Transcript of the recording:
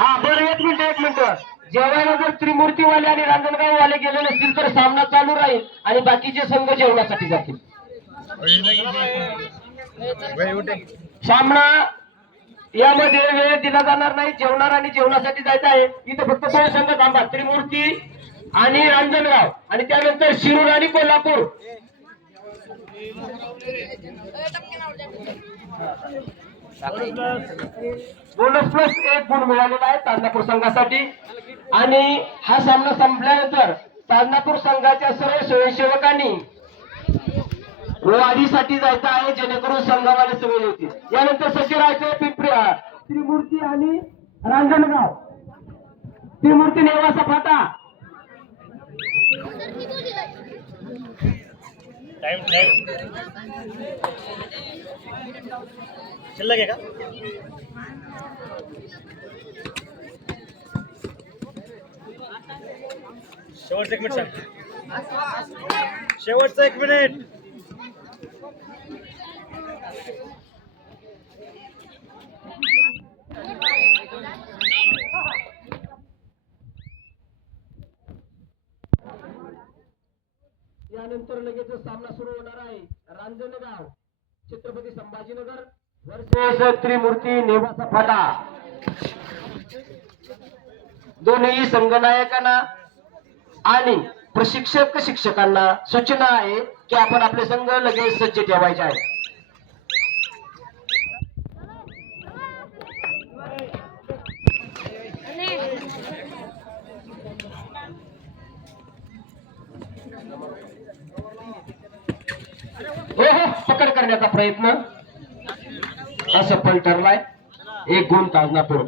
हा? बरं एक मिनिट एक मिनिट. जेवायला जर त्रिमूर्तीवाले आणि रांजणगाववाले गेले नसतील तर सामना चालू राहील आणि बाकीचे संघ जेवणासाठी जातील. सामना यामध्ये वेळ दिला जाणार नाही. जेवणार आणि जेवणासाठी जायचं आहे. इथं फक्त दोन संघ थांबा. त्रिमूर्ती आणि रांजणगाव. आणि त्यानंतर शिरूर आणि कोल्हापूर. बोनस प्लस एक गुण मिळालेला आहे तांदापूर संघासाठी. आणि हा सामना संपल्यानंतर तांदापूर संघाच्या सर्व स्वयंसेवकांनी वाडीसाठी जायचं आहे जेणेकरून संघावाले सगळे होतील यानंतर सचिन पिंपरी त्रिमूर्ती आणि रांजणगाव. त्रिमूर्ती नेवासा फाटा टाइम टाइम शिल्लक आहे का? शेवटचं एक मिनिट सांग. शेवटचं एक मिनिट. यानंतर लगेच सामना सुरू होणार आहे. रांजणगाव छत्रपती संभाजीनगर वर्षेश त्रिमूर्ती नेवासा फाटा. दोन्ही संघनायकांना आणि प्रशिक्षक शिक्षकांना सूचना आहे की आपण आपले संघ लगेच सज्ज ठेवायचे आहे हो पकड करण्याचा प्रयत्न. असफल ठरलाय. एक गुण ताजनापूर.